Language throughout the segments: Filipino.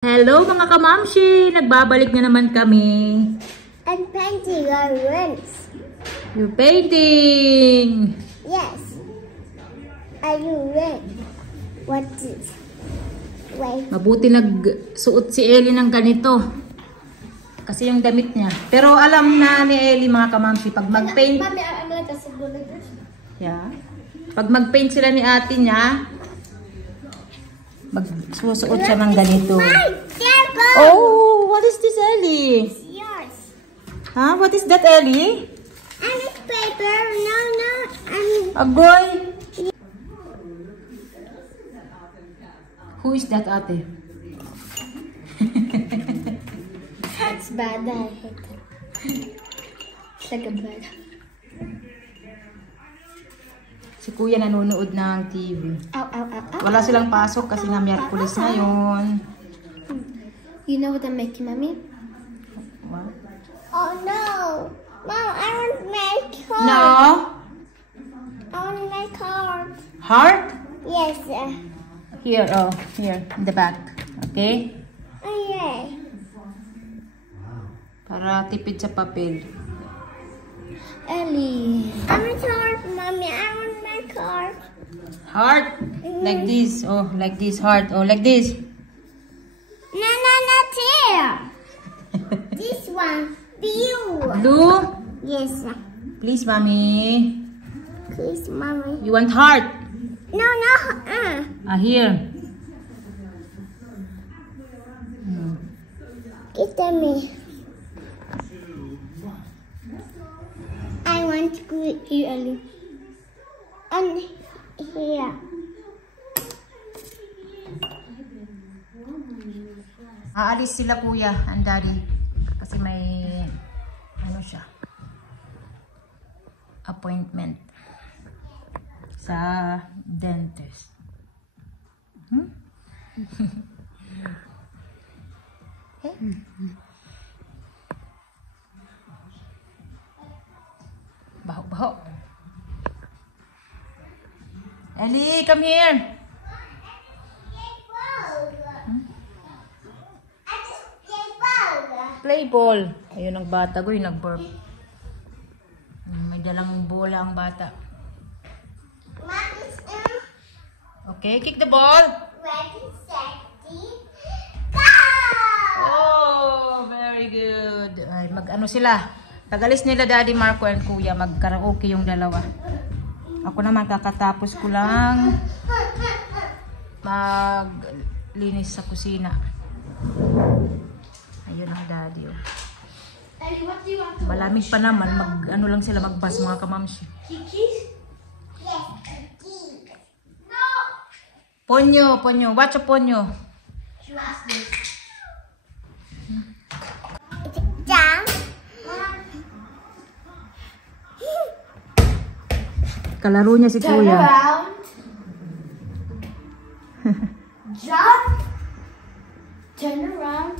Hello mga kamamshi! Nagbabalik na naman kami. I'm painting our rooms. You're painting! Yes. Are you ready? What is? Wait. Mabuti nagsuot si Ellie ng ganito. Kasi yung damit niya. Pero alam na ni Ellie mga kamamshi, pag mag-paint... Mami, I'm like a symbolic. Yeah. Pag mag-paint sila ni ate niya, magsusuot siya ng ganito. Oh, what is this, Ellie? It's yours. Huh? What is that, Ellie? And it's paper. No. Agoy! Who is that, ate? That's bad. I hate it. It's like a bad. Si kuya nanonood ng TV. Ow. Wala silang pasok kasi nga Miyerkules ngayon. You know what I'm making, Mommy? What? Oh no! Mom, I want to make heart. No? I want to make heart. Heart? Yes. Here, here, in the back. Okay? Oh yeah. Para tipid sa papel. Ellie. I want heart, Mommy. I want to make heart. Heart? Like this. Oh, like this. Heart. Oh, like this. No, not here. This one. Blue. Blue? Yes. Please, mommy. Please, Mommy. You want heart? No. Here. Give them me. I want to go here, Ellie. And here. Aalis sila kuya and daddy. Kasi may, ano siya, appointment sa dentist. Hey. Baho. Ellie, come here. Play ball. Ayun ang bata ko, yung nag-burp. May dalang bola ang bata. Okay, kick the ball. Ready, set, go! Oh, very good. Ay, mag-ano sila. Tagalis nila Daddy Marco and Kuya. Mag-karaoke yung dalawa. Ako naman kakatapos ko lang maglinis sa kusina. Ayun ang daddy. Oh. Ellie, what do you want to Malamig pa naman. Mag-ano lang sila magbas mga kamamsi. Kikis? Yes, kikis. No! Ponyo. Watch a ponyo. She wants this. Jump. Kalaro niya si Turn Kuya. around. Jump. Turn around.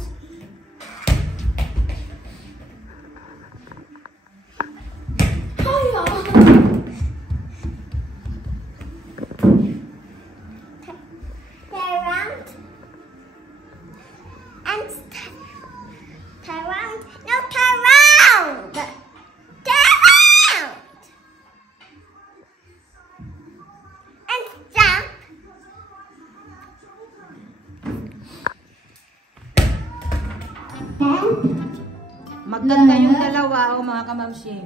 Maganda yung dalawa o mga kamamsi.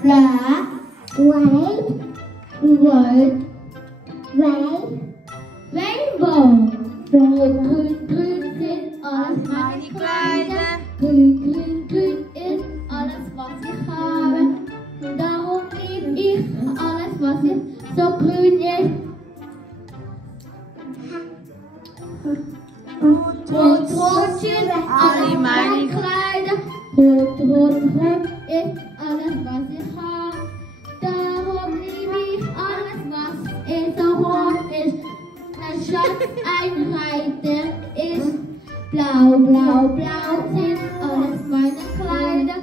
Black, white, rainbow. Grün sind alles meine Kleider. Grün ist alles, was ich habe. Darum liebe ich alles, was so grün ist. Rot sind alle meine Kleider. Rot ist alles, was ich habe. Darum liebe ich alles, was so rot ist. Ein Schatz, ein Reiter ist. Blau sind alles meine Kleider.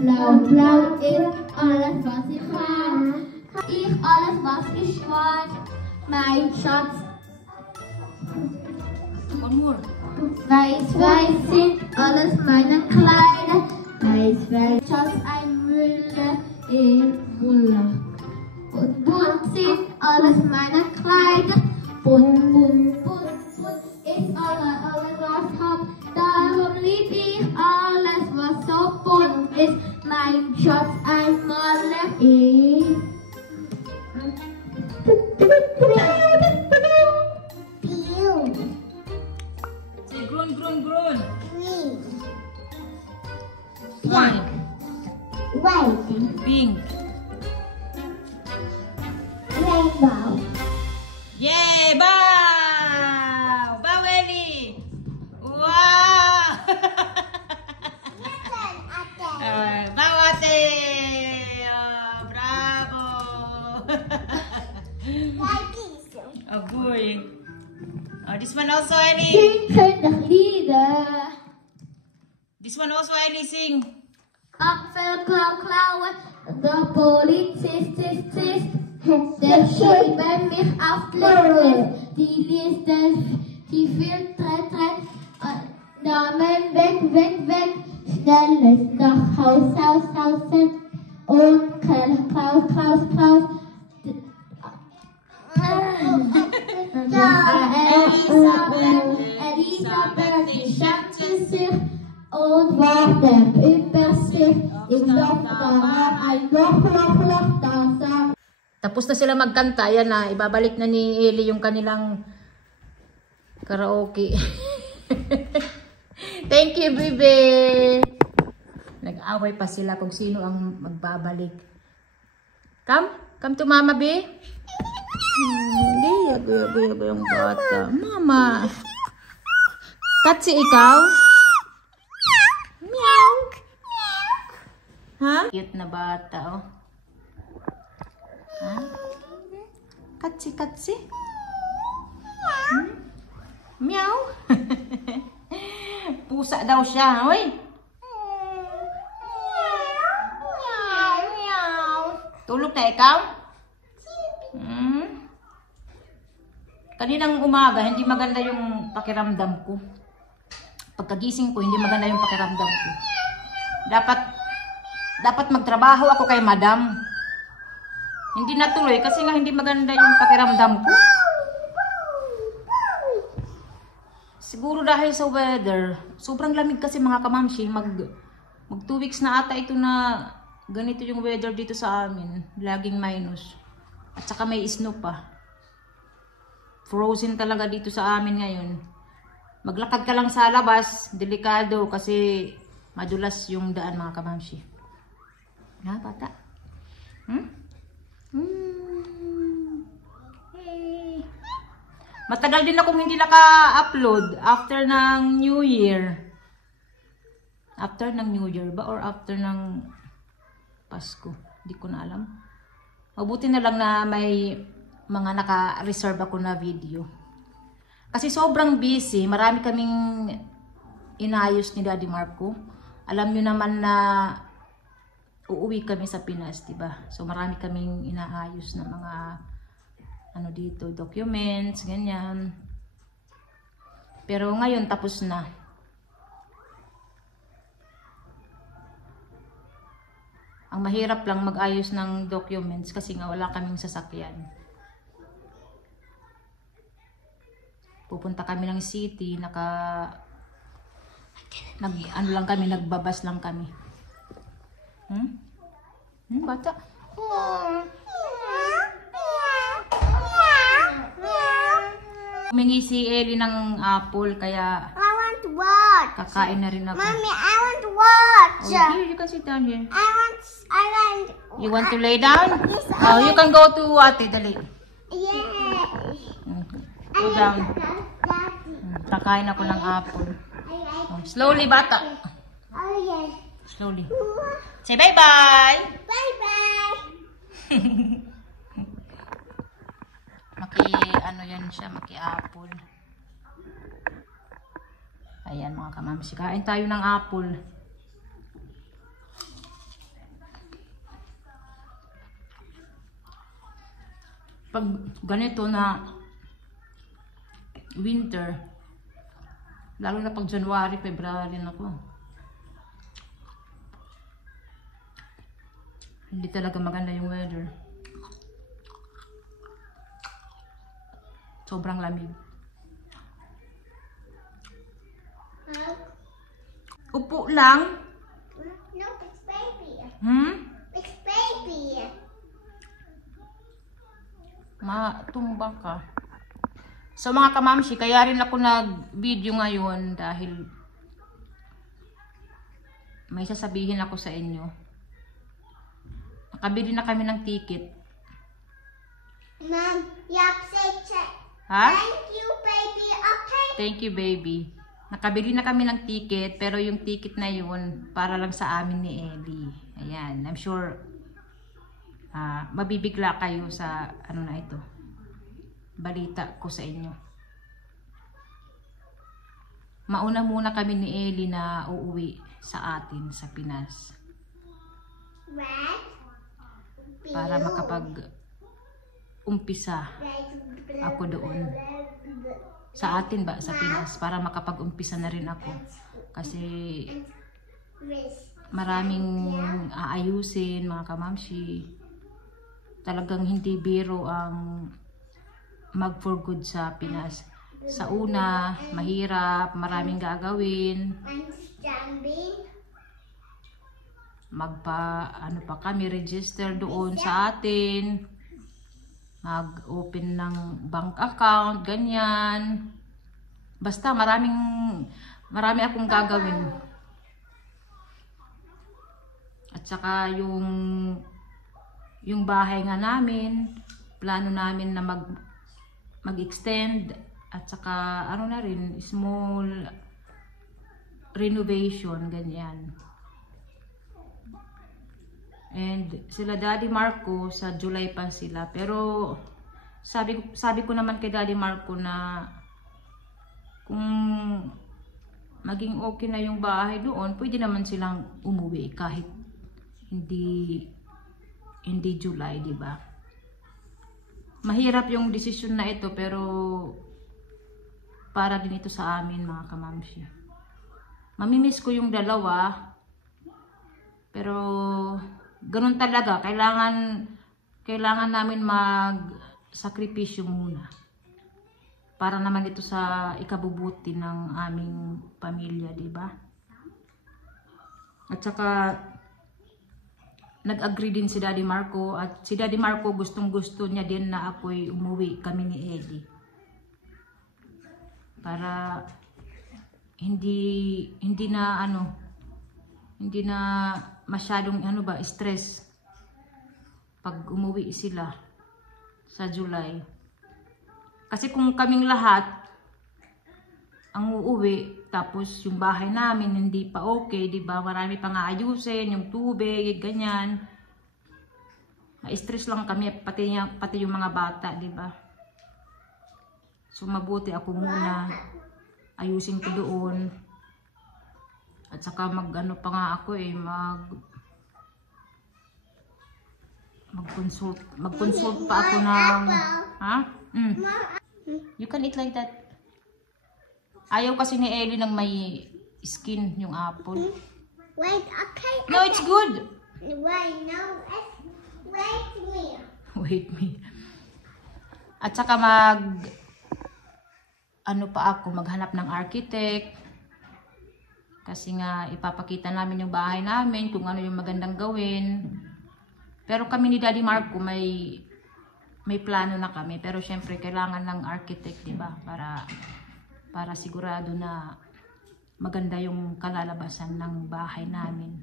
Blau ist alles, was ich habe. Ich alles, was ich weiß. Mein Schatz One more. Weiß, weiß sind alles meine Kleider. Weiß, weiß, Schatz, ein Müller in Muller. Und bunt sind alles meine Kleider. Bunt, bunt, bunt, bunt ist alles, was ich hab. Darum lieb ich alles, was so bunt ist. Mein Schatz, ein Maler ist. Say grown, grown, grown. Black, white, Pink. rainbow. Yay! Bow! Bow, Ellie! Wow! Bow, ate! Oh, bravo! Agoy. Oh, this one also, Ellie. Singen doch Lieder. This one also, Ellie, sing. Apfel, klauen, der Polizist ist. Der schieben mich auf die Liste. Die viel Tritt. Namen weg. Schnelles nach Haus. Onkel Klaus. Elisabeth, die schämte sich und war der Übersicht. Im Loch, da war ein Loch, da sah. Tapos na sila magkanta. Yan na. Ibabalik na ni Ellie yung kanilang karaoke. Thank you, baby! Nag-away pa sila kung sino ang magbabalik. Come to mama, be. Hindi, yago yung bata. Mama. Katsi, ikaw? Meow. Ha? Cute na bata, oh. Ha? Katsi. Meow. Pusa daw siya, oy. Tulog na ikaw? Kaninang umaga, hindi maganda yung pakiramdam ko. Pagkagising ko, hindi maganda yung pakiramdam ko. Dapat magtrabaho ako kay madam. Hindi natuloy kasi nga hindi maganda yung pakiramdam ko. Siguro dahil sa weather, sobrang lamig kasi mga kamamshi, mag 2 weeks na ata ito na ganito yung weather dito sa amin. Laging minus. At saka may snow pa. Frozen talaga dito sa amin ngayon. Maglakad ka lang sa labas, delikado kasi madulas yung daan mga kamamshi. Ha, bata? Hey. Matagal din akong hindi naka-upload after ng New Year. After ng New Year ba? Or after ng Pasko? Hindi ko na alam. Mabuti na lang na may mga naka-reserve ako na video. Kasi sobrang busy. Marami kaming inayos ni Daddy Marco. Alam nyo naman na uuwi kami sa Pinas, diba? So marami kaming inaayos na mga ano dito, documents, ganyan. Pero ngayon tapos na. Ang mahirap lang mag-ayos ng documents kasi nga wala kaming sasakyan. Pupunta kami ng city, ano lang kami, nagbabas lang kami. Bata? Humingi si Ellie ng apple, kaya I want to watch. kakain na rin ako. Mommy, I want to watch. Oh, here, you can sit down here. I want. You want to lay down? Oh, you can go to ate, dali. Yeah. Go down. Kakain ako ng apple. Oh, slowly, bata. Oh yes. Slowly. Say bye-bye. Bye-bye. Ano yan siya, maki-apple. Ayan mga kamamsi, kain tayo ng apple. Pag ganito na winter, Lalo na pag January, February na ako. Hindi talaga maganda yung weather. Sobrang lamig. Upo lang. No, it's baby. It's baby. Matumba ka. So mga kamamshi, kaya rin ako nag-video ngayon dahil may sasabihin ako sa inyo. Nakabili na kami ng ticket. Mom, you say check. Ha? Thank you, baby. Okay. Thank you, baby. Nakabili na kami ng ticket, pero yung ticket na yun, para lang sa amin ni Ellie. Ayan, I'm sure mabibigla kayo sa ano na ito. Balita ko sa inyo. Mauna muna kami ni Ellie na uuwi sa atin sa Pinas. Red. Para makapag-umpisa ako doon. Sa atin ba? Sa Pinas. Para makapag-umpisa na rin ako. Kasi maraming aayusin, mga kamamshi. Talagang hindi biro ang mag for good sa Pinas. Sa una, mahirap, maraming gagawin. Ano pa kami, register doon sa atin. Mag-open ng bank account, ganyan. Basta marami akong gagawin. At saka yung bahay nga namin, plano namin na mag-extend at saka ano na rin, small renovation, ganyan. And sila Daddy Marco sa July pa sila, pero sabi ko naman kay Daddy Marco na kung maging okay na yung bahay doon, pwede naman silang umuwi kahit hindi July, di ba? Mahirap yung desisyon na ito, pero para din ito sa amin, mga kamamshi. Mamimiss ko yung dalawa, pero ganun talaga. Kailangan namin mag-sakripisyo muna. Para naman ito sa ikabubuti ng aming pamilya, di ba? At saka nag-agree din si Daddy Marco, at si Daddy Marco gustong-gusto niya din na ako'y umuwi kami ni Eddie. Para hindi na masyadong stress pag umuwi sila sa July. Kasi kung kaming lahat ang uuwi, tapos yung bahay namin hindi pa okay, di ba? Marami pang aayusin, yung tubig, ganyan. Ma-stress lang kami, pati yung mga bata, di ba? So mabuti ako muna, ayusin ko doon. At saka mag-ano pa nga ako mag-consult pa ako ng, ha? You can eat like that. Ayaw kasi ni Ellie ng may skin yung apple. Wait, okay. No, it's good. Wait, no, wait me. Wait me. At saka maghanap ng architect. Kasi nga ipapakita namin yung bahay namin, kung ano yung magandang gawin. Pero kami ni Daddy Marco may plano na kami, pero syempre kailangan ng architect, di ba? Para sigurado na maganda yung kalalabasan ng bahay namin.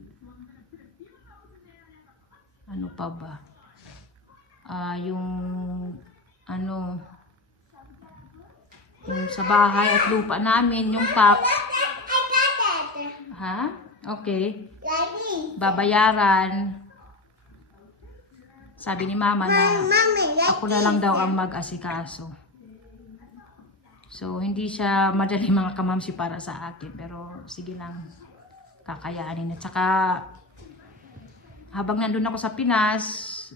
Ano pa ba? Yung sa bahay at lupa namin, yung tax. Ha? Okay. Babayaran. Sabi ni Mama na ako na lang daw ang mag-asikaso. So, hindi siya madali, mga kamamsi, para sa akin. Pero, sige lang. Kakayanin. At saka, habang nandun ako sa Pinas,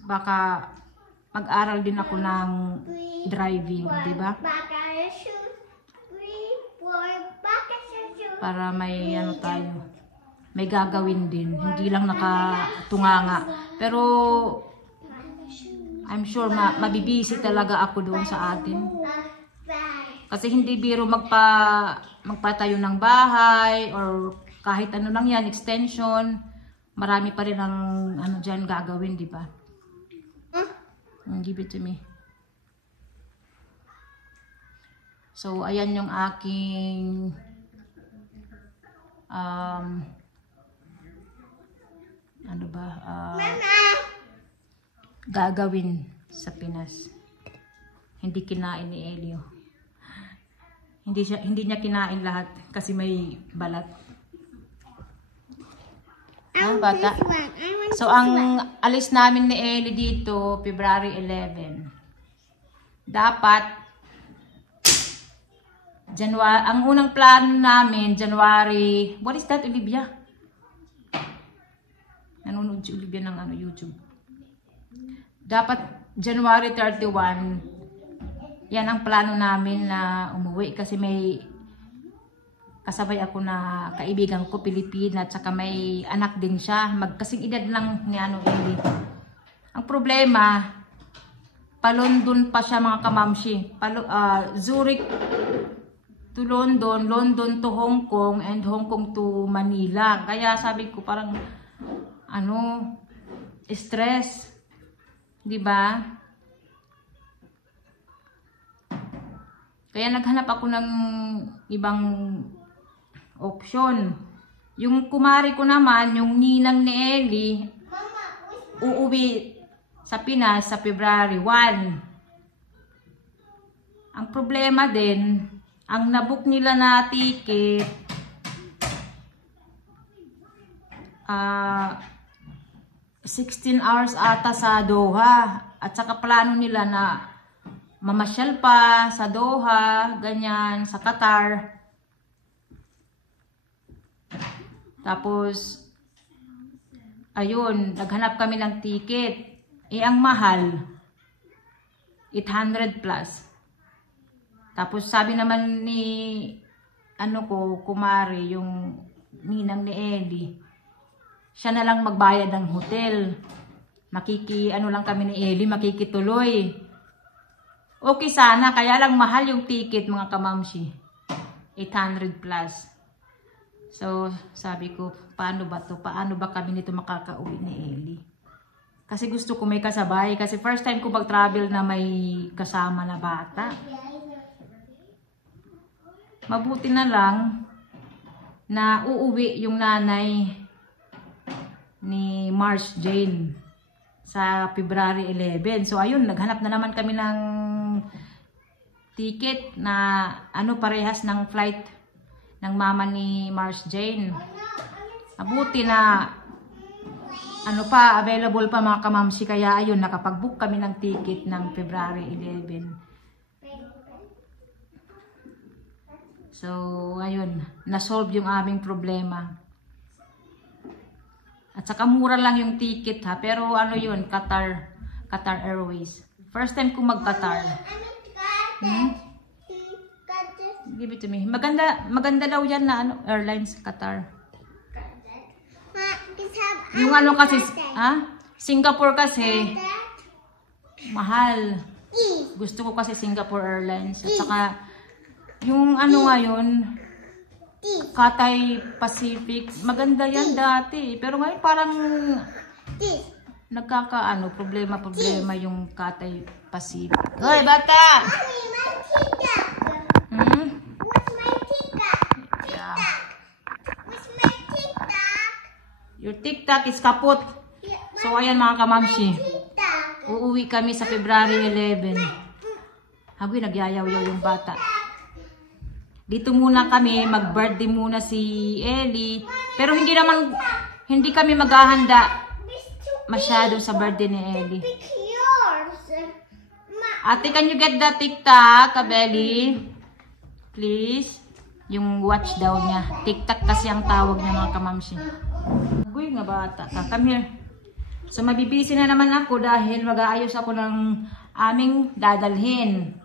baka mag-aral din ako ng driving, di ba? Para may ano tayo, may gagawin din. Hindi lang nakatunganga. Pero I'm sure mabibisi talaga ako doon sa atin. Kasi hindi biro magpatayo ng bahay or kahit ano lang yan, extension. Marami pa rin ang ano dyan gagawin, di ba? Give it to me. So, ayan yung aking ano ba? Gagawin sa Pinas. Hindi kinain ni Elio. Hindi niya kinain lahat kasi may balat. Bata. So, ang alis namin ni Eli dito, February 11. Dapat, ang unang plano namin, January, what is that, Olivia? Nanonood si Olivia ng YouTube. Dapat, January 31, yan ang plano namin na umuwi kasi may kasabay ako na kaibigan ko, Pilipina, at saka may anak din siya. Magkasing edad lang ni Eli. Ang problema, pa-London pa siya mga kamamshi. Zurich to London, London to Hong Kong, and Hong Kong to Manila. Kaya sabi ko parang, stress. Diba? Kaya naghanap ako ng ibang option. Yung kumari ko naman, yung ninang ni Eli, uuwi sa Pinas sa February 1. Ang problema din, ang nabook nila na ticket, 16 hours ata sa Doha. At saka plano nila na mamasyal pa sa Doha, ganyan, sa Qatar. Tapos, ayun, naghanap kami ng ticket. Ang mahal, 800 plus. Tapos, sabi naman ni, kumari, yung ninang ni Eli, siya na lang magbayad ng hotel. Lang kami ni Eli, makikituloy. Okay sana, kaya lang mahal yung ticket, mga kamamshi. 800 plus. So, sabi ko, paano ba to? Paano ba kami nito makakauwi ni Eli? Kasi gusto ko may kasabay. Kasi first time ko mag-travel na may kasama na bata. Mabuti na lang na uuwi yung nanay ni Mars Jane sa February 11. So, ayun, naghanap na naman kami ng ticket na parehas ng flight ng mama ni Mars Jane. Mabuti na available pa mga kamamsi. Kaya ayun, nakapag-book kami ng ticket ng February 11. So, ayun, na-solve yung aming problema. At saka mura lang yung ticket ha. Pero yun, Qatar Airways. First time ko mag-Qatar. Give it to me. Maganda daw yan na airlines Qatar. Yung kasi, Singapore kasi, mahal. Gusto ko kasi Singapore Airlines. At saka, yung ngayon, Cathay Pacific, maganda yan dati. Pero ngayon parang, problema yung Cathay Pacific. Hoy, bata! Your TikTok is kaput. So, ayan mga kamamshi. Uuwi kami sa February 11. Hagoy, nagyayaw-yaw yung bata. Dito muna kami, mag-birthday muna si Eli. Pero hindi kami maghahanda masyado sa birthday ni Eli. Ate, can you get the TikTok, Kabeli? Please. Yung watch daw niya. TikTok kasi ang tawag niya mga kamamshi. Uy, nga bata ka. Come here. So, mabibisi na naman ako dahil mag-aayos ako ng aming dadalhin.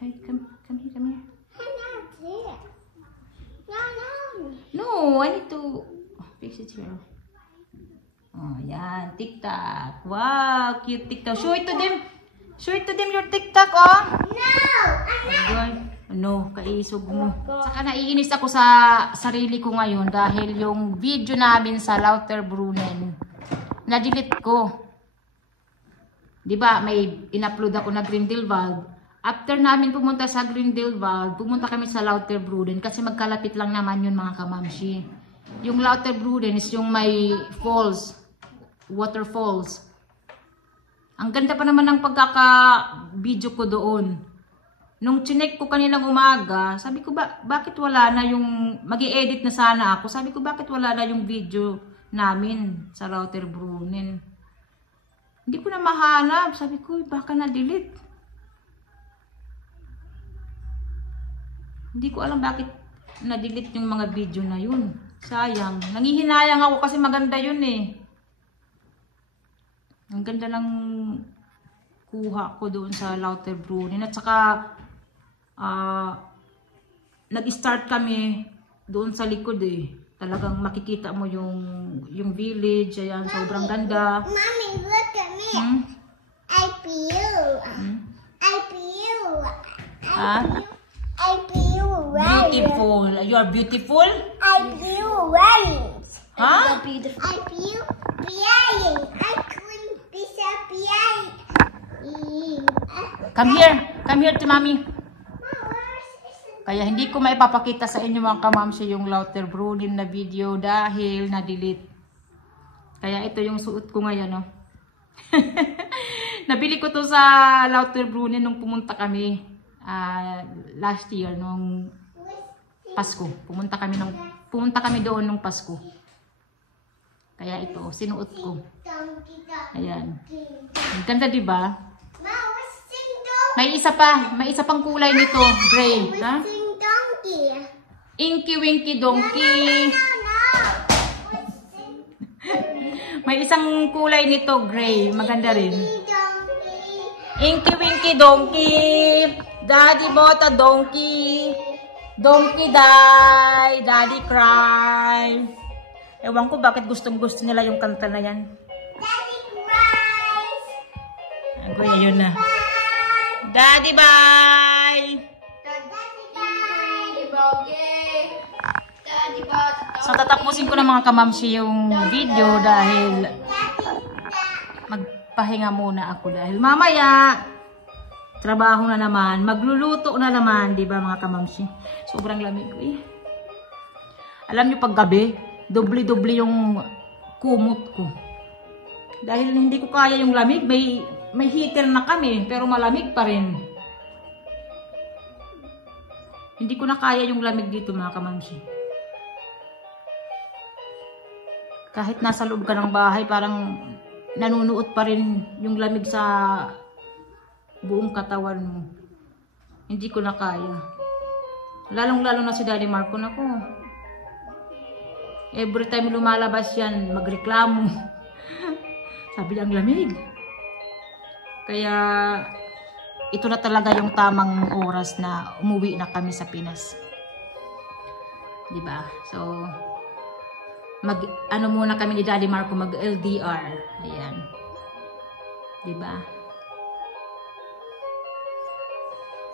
Hey, come here. No. No, I need to fix it here. Oh, yan. TikTok. Wow, cute TikTok. Show it to them. Show it to them your TikTok, oh. No, kaisog mo. Saka naiinis ako sa sarili ko ngayon dahil yung video namin sa Lauterbrunnen, na-delete ko. Diba, may in-upload ako na Grindelwald. After namin pumunta sa Grindelwald, pumunta kami sa Lauterbrunnen kasi magkalapit lang naman yun mga kamamshi. Yung Lauterbrunnen is yung may falls, waterfalls. Ang ganda pa naman ng pagkaka-video ko doon. Nung chinek ko kaninang umaga, sabi ko bakit wala na yung, mag-i-edit na sana ako. Sabi ko bakit wala na yung video namin sa Lauterbrunnen. Hindi ko na mahanap. Sabi ko baka na-delete. Hindi ko alam bakit na-delete yung mga video na yun. Sayang. Nangihinayang ako kasi maganda yun eh. Ang ganda ng kuha ko doon sa Lauterbrunnen. At saka nag-start kami doon sa likod eh. Talagang makikita mo yung village. Ayan, sobrang ganda. Mommy, look at me. I feel. I feel. I feel right. Beautiful. You are beautiful? I feel right. Huh? I feel right. I couldn't be so right. Come here. Come here to mommy. Kaya hindi ko maipapakita sa inyo mga kamamsi yung Lauterbrunnen na video dahil na-delete. Kaya ito yung suot ko ngayon, no? Nabili ko to sa Lauterbrunnen nung pumunta kami last year, nung Pasko. Pumunta kami doon nung Pasko. Kaya ito, sinuot ko. Ayan. Ang ganda, diba? May isa pang kulay nito, gray. Ha? Inky Winky Donkey. May isang kulay nito, gray. Maganda rin. Inky Winky Donkey. Daddy bought a donkey. Donkey die. Daddy cry. Ewan ko bakit gustong-gusto nila yung kanta na yan. Daddy cries. Ako, yun na. Daddy bye! So tatapusin ko na mga kamamsi yung video dahil magpahinga muna ako dahil mamaya trabaho na naman, magluluto na naman, di ba mga kamamsi? Sobrang lamig ko eh. Alam nyo pag gabi, doble-doble yung kumot ko. Dahil hindi ko kaya yung lamig, may heater na kami, pero malamig pa rin. Hindi ko na kaya yung lamig dito mga kamamsi. Kahit nasa loob ka ng bahay, parang nanunuot pa rin yung lamig sa buong katawan mo. Hindi ko na kaya. Lalong-lalo na si Daddy Marco na ko. Every time lumalabas yan, magreklamo. Sabi ang lamig. Kaya ito na talaga yung tamang oras na umuwi na kami sa Pinas. Diba? So, ano muna kami ni Daddy Marco, mag LDR. Ayan. Diba?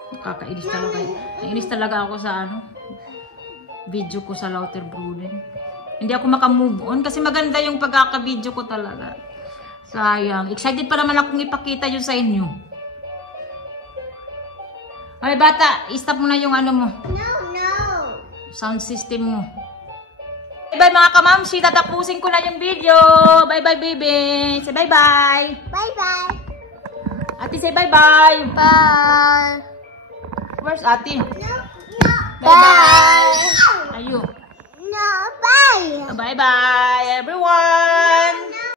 Nakakainis talaga. Nainis talaga ako sa video ko sa Lauterbrunnen. Hindi ako makamove on kasi maganda yung pagkaka-video ko talaga. Sayang. Excited pa naman akong ipakita yun sa inyo. Okay, bata. I-stop mo na yung ano mo. No. Sound system mo. Bye-bye mga kamamsi. Tatapusin ko na yung video. Bye-bye, baby. Say bye-bye. Bye-bye. Ate, say bye-bye. Bye. Where's Ate? No. Bye-bye. Ayo. No, bye. Bye-bye, everyone.